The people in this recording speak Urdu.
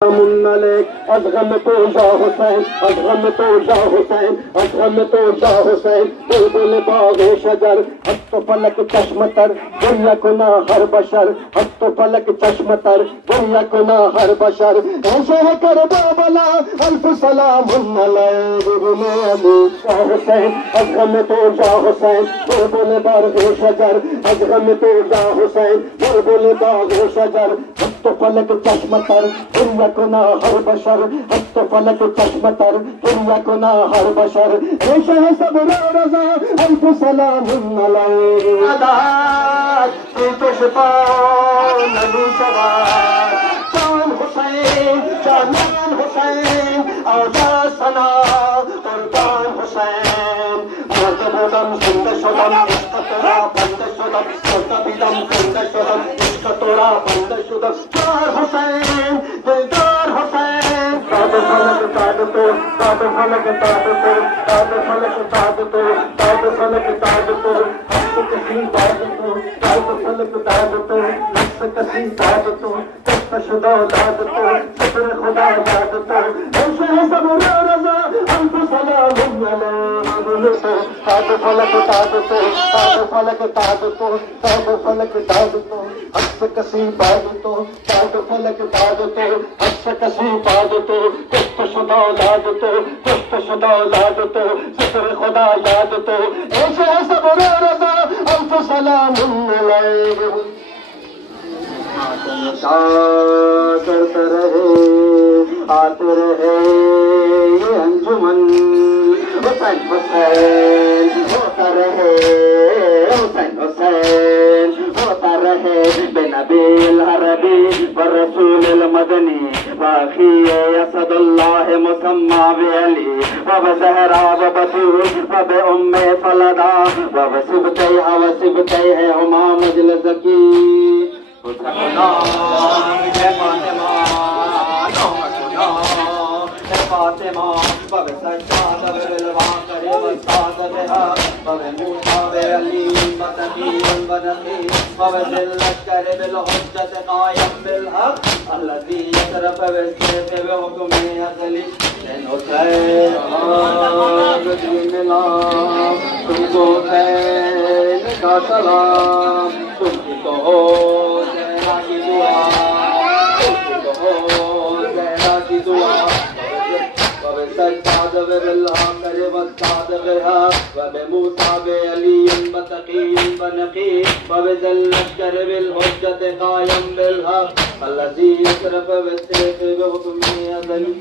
ازغم تو یا حسین ازغم تو یا حسین ازغم تو یا حسین بلبل باغ شجر حق فلک چشم تر گر یکنا ہر بشر حق فلک چشم تر گر یکنا ہر بشر ایسے کربلا الف سلام علیہ یا حسین ازغم تو یا حسین بلبل باغ شجر ازغم تو یا حسین بلبل باغ شجر حق فلک چشم تر گر یکنا ہر بشر حق فلک چشم تر گر یکنا ہر بشر ریشہ صبر رضا الف سلام علیہ نبی سوار جان حسین جانان حسین آزاد سنا قربان حسین مرد بودم زنده شدم عشق تورا بنده شدم مرد بیدم زنده شدم عشق تورا بنده شدم دار حسین دلدار حسین داد فلک داد تو داد فلک داد تو داد فلک داد تو داد فلک داد تو حق کسی داد تو داد فلک داد تو نفس کسی داد تو دست شدہ داد تو شکر خدا داد تو ایسے صبر رضا الف سلام علیہ داد فلک داد تو داد فلک داد تو داد فلک داد تو حق کسی داد تو داد فلک داد تو حق کسی داد تو دست شدہ داد تو دست شدہ داد تو شکر خدا داد تو ایسے صبر رضا الف سلام علیہ کرتے رہے آتے رہے یہ انجمن حسین حسین ہوتا رہے حسین حسین ہوتا رہے بنبی العربی والرسول المدنی واخی اسد اللہ مسمى بعلی وبزہرا وبتول وبأم فلدا وبسبتیہا وسبتیہ ہما مجل زکی فاطمہ بب سجاد بالواقر والصاد بها بب موسى بعلي وتقي ونقي بب الأشكر بالحجة قائم بالحق الذي يترف بالسيف بحكم أزلي حسین بدری ملا تم کو حسین کا سلام تم کی کہو زہرا کی دعا تم کی کہو زہرا کی دعا سجاد بالآخر والصادقها وبموسى بعلي وتقي ونقي وبذي الأشكر بالحجة قائم بالحق الذي يصرف بالسيف بحكم أزلي